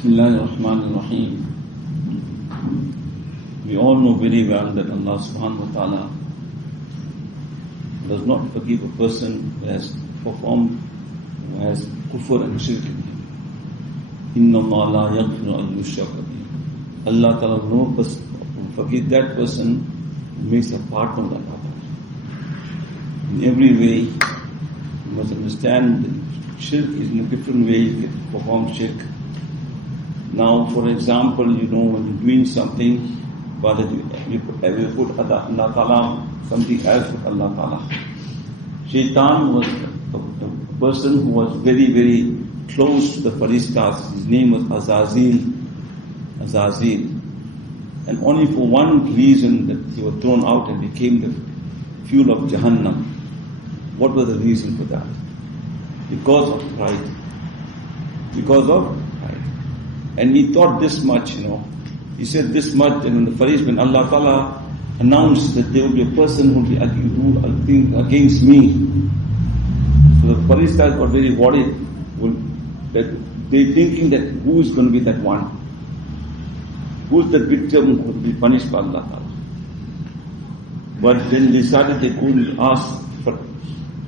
Bismillahir Rahmanir Rahim. We all know very well that Allah subhanahu wa ta'ala does not forgive a person who has performed, who has kufr and shirk in him. Inna Allah la yaghfiru an yushraka bihi. Allah ta'ala will forgive that person who makes a partner with Allah. In every way, you must understand that shirk is in a different way you can perform shirk. Now, for example, when you're doing something, but you put Allah Ta'ala, something else with Allah Ta'ala. Shaitan was a person who was very, very close to the Faristas. His name was Azazil. And only for one reason that he was thrown out and became the fuel of Jahannam. What was the reason for that? Because of pride. And he thought this much, He said this much, and when Allah Ta'ala announced that there will be a person who will be against me. So the Faristas got very worried that they're thinking that who is going to be that one? Who is the victim who will be punished by Allah Ta'ala? But then they decided they couldn't ask for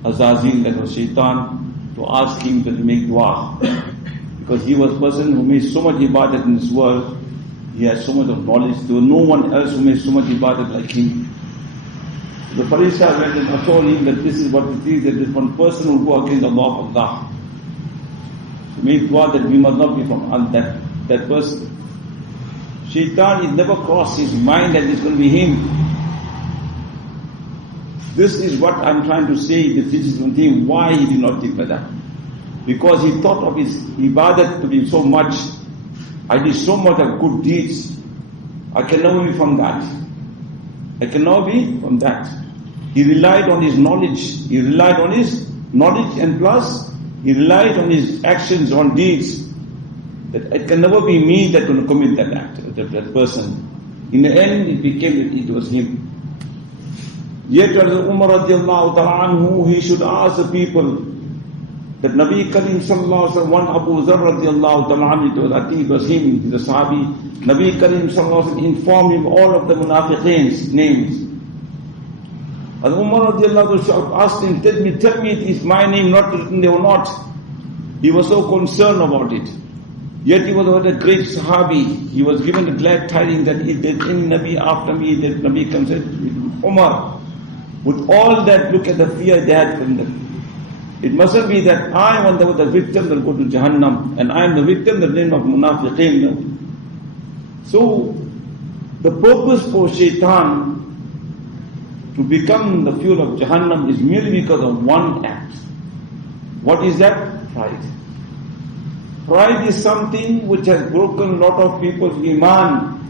Azazil, that was Shaitan, to ask him to make dua. Because he was a person who made so much ibadat in this world, he has so much of knowledge. There was no one else who made so much ibadat like him. So the Farishah went and told him that this is what it is, that this one person will go against the law of Allah. So make dua that we must not be from that person. Shaitan, it never crossed his mind that it's going to be him. This is what I'm trying to say, that this is one thing, why he did not think like that. Because he thought of his ibadat to be so much, I did so much of good deeds, I can never be from that. He relied on his knowledge, and plus, he relied on his actions, on deeds, that it can never be me that will commit that act, that person. In the end, it was him. Yet, Umar radiallahu ta'ala anhu, he should ask the people, that Nabi Karim sallallahu alaihi wasallam, one Abu Dharr radiallahu ta'ala, I think it was him, the Sahabi, Nabi Karim sallallahu alaihi wasallam informed him all of the munafiqeen's names. And Umar radiallahu ta'ala asked him, tell me, is my name not written there or not? He was so concerned about it. Yet he was a great Sahabi. He was given a glad tidings that if there's any Nabi after me, that Nabi comes and said, Umar, with all that, look at the fear they had from them. It mustn't be that I am the victim that will go to Jahannam, and I am the victim, the name of Munafiqeen. So, the purpose for Shaitan to become the fuel of Jahannam is merely because of one act. What is that? Pride. Pride is something which has broken a lot of people's iman.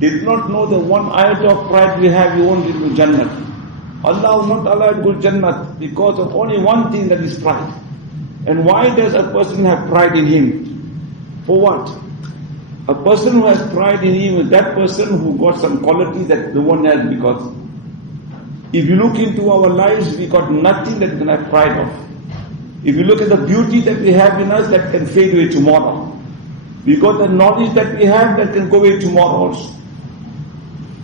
They did not know that one iota of pride we have, you won't get to Jannah. Allah will not allow good Jannah because of only one thing, that is pride. And why does a person have pride in him? For what? A person who has pride in him is that person who got some quality that the one has, because if you look into our lives, we got nothing that we can have pride of. If you look at the beauty that we have in us, that can fade away tomorrow. We got the knowledge that we have that can go away tomorrow also.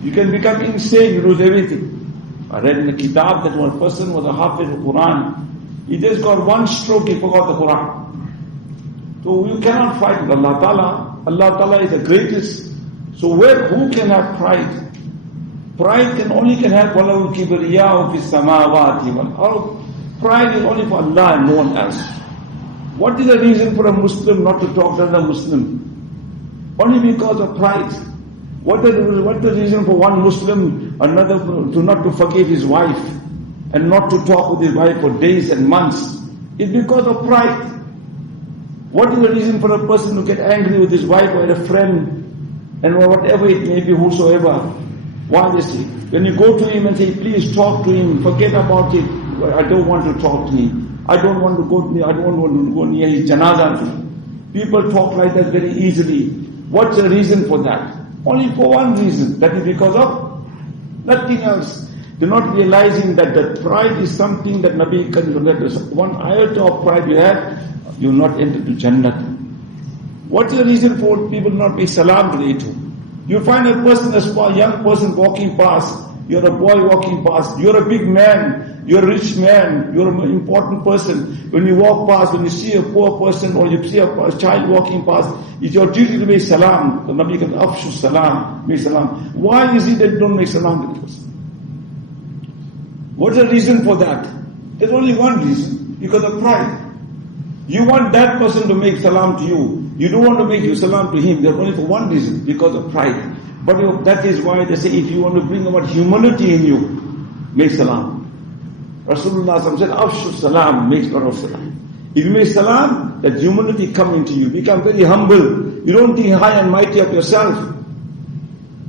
You can become insane, you lose everything. I read in the kitab that one person was a hafiz of Quran. He just got one stroke, he forgot the Quran. So you cannot fight with Allah Ta'ala. Allah Ta'ala is the greatest. So who can have pride? Pride can have وَلَوْ كِبْرِيَاءُ فِي السَّمَاوَاتِ وَالْأَرْضِ. Pride is only for Allah and no one else. What is the reason for a Muslim not to talk to another Muslim? Only because of pride. What is the reason for one Muslim not to forgive his wife and not to talk with his wife for days and months? It's because of pride. What is the reason for a person to get angry with his wife or a friend and whatever it may be, whosoever? Why they say? When you go to him and say, please talk to him, forget about it. I don't want to talk to him. I don't want to go near his janazah. People talk like that very easily. What's the reason for that? Only for one reason, that is because of nothing else. They're not realizing that the pride is something that Nabi can let us. One iota of pride you have, you will not enter to Jannah. What's the reason for people not make salam today too? You find a person, a small young person walking past, you're a boy walking past, you're a big man, you're a rich man, you're an important person. When you walk past, when you see a poor person or you see a child walking past, it's your duty to make salam. The Nabi can afshu salam, make salam. Why is it that you don't make salam to the person? What's the reason for that? There's only one reason, because of pride. You want that person to make salam to you. You don't want to make you salam to him. There's only for one reason, because of pride. But that is why they say, if you want to bring about humility in you, make salam. Rasulullah said, afshu salam, make lot of salam. If you make salam, that humility come into you. Become very humble. You don't think high and mighty of yourself.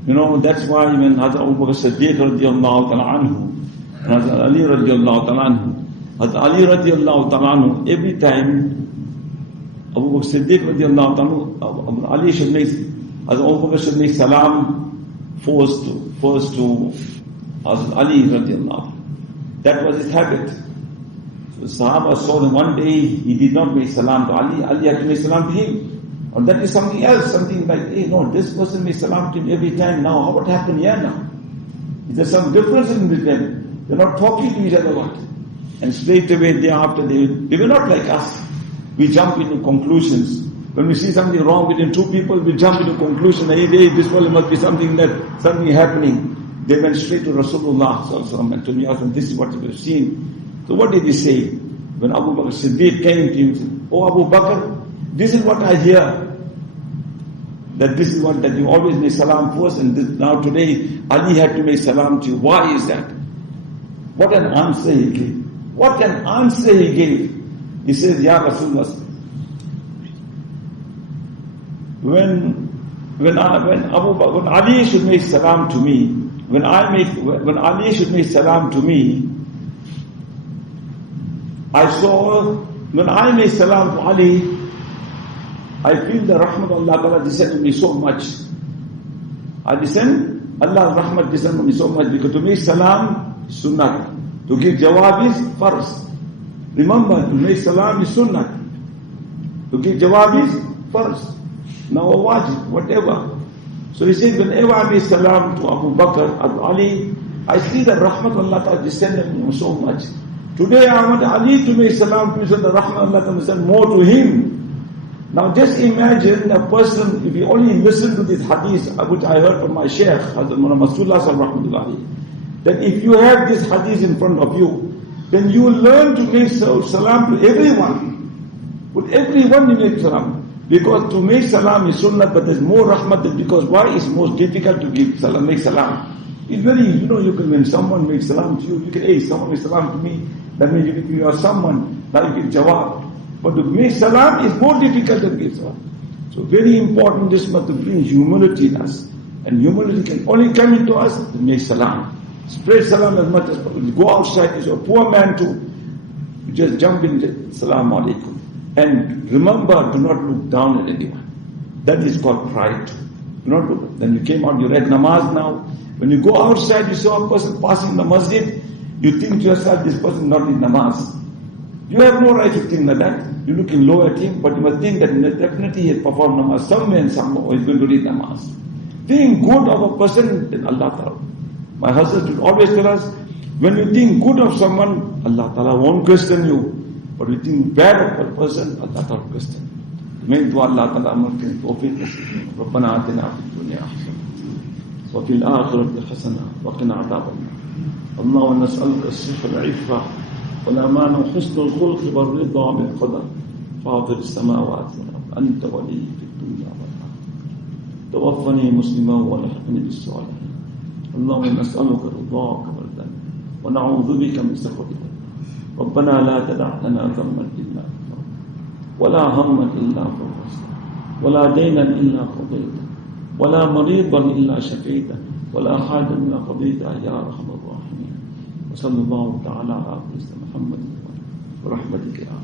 You know, that's why when Hazrat Abu Bakr Siddiq radiallahu ta'ala anhu, and Hazrat Ali radiallahu ta'ala anhu, Hazrat Ali radiallahu ta'ala anhu, every time Abu Bakr Siddiq radiallahu ta'ala anhu, Ali should make, Hazrat Abu Bakr should make salam first to Hazrat Ali radiallahu. That was his habit. So Sahaba saw that one day he did not make salam to Ali, Ali had to make salam to him. Or that is something else, something like, hey, no, this person makes salam to him every time now. What happened here now? Is there some difference in them? They're not talking to each other what? And straight away thereafter, they were not like us. We jump into conclusions. When we see something wrong between two people, we jump into conclusion. Hey, this probably must be something happening. They went straight to Rasulullah and told me, this is what we have seen. So what did he say? When Abu Bakr Siddiq came to him, said, oh Abu Bakr, this is what I hear. That this is what, that you always make salam first, and now today Ali had to make salam to you. Why is that? What an answer he gave. What an answer he gave. He says, Ya Rasulullah, when Ali should make salam to me, when Ali should make salam to me, I saw, when I make salam to Ali, I feel the rahmat of Allah Ta'ala descend on me so much. Allah's rahmat descend on me so much, because to make salam is sunnah. To give jawab is farz. Remember, to make salam is sunnah. To give jawab is farz. Now wajib, whatever. So he said, whenever I make salam to Abu Bakr, Abu Ali, I see the rahmat of Allah Ta'ala descend on me so much. Today I want Ali to make salam to him, so the rahmat of Allah Ta'ala descend more to him. Now just imagine a person, if you only listen to this hadith, which I heard from my Shaykh, Hazrat Maulana Rahmatullah, that if you have this hadith in front of you, then you will learn to make salam to everyone. With everyone you make salam. Because to make salam is sunnah, but there's more rahmat than, because why is most difficult to give salam, make salam? It's very, you can, when someone makes salam to you, you can, hey, someone makes salam to me, that means you are someone, now you give jawab. But to make salam is more difficult than give salam. So very important, this must bring humility in us. And humility can only come into us to make salam. Spread salam as much as possible. Go outside, you're a poor man too. You just jump in, Assalamu alaikum. And remember, do not look down at anyone. That is called pride. Do not look. Then you came out, you read namaz now. When you go outside, you saw a person passing the masjid, you think to yourself, this person not in namaz. You have no right to think like that. You're looking low at him, but you must think that definitely he has performed namaz somewhere and somehow he's going to read namaz. Think good of a person, then Allah Ta'ala. My husband would always tell us, when you think good of someone, Allah Ta'ala won't question you. But you think bad of a person, Allah Ta'ala will question you. May dua Allah Ta'ala amarkin tawfiq nasib. Rabbana atina fid dunya hasana wa fil akhirati hasana wa qina adhaban nar. Allahumma nas'aluka as-sifra al-'iffa والأمان وحسن الخلق والرضا بالقدر فاطر السماوات والأرض أنت ولي في الدنيا والآخرة توفني مسلما والحقني بالصالحين اللهم نسألك رضاك والجنة ونعوذ بك من سخطك ربنا لا تدع لنا ذنبا إلا غفرته ولا هما إلا فرجته ولا دينا إلا قضيته ولا مريضا إلا شفيته ولا حاجة إلا قضيتها يا أرحم الراحمين وصلى الله تعالى على سيدنا محمد ورحمتك يا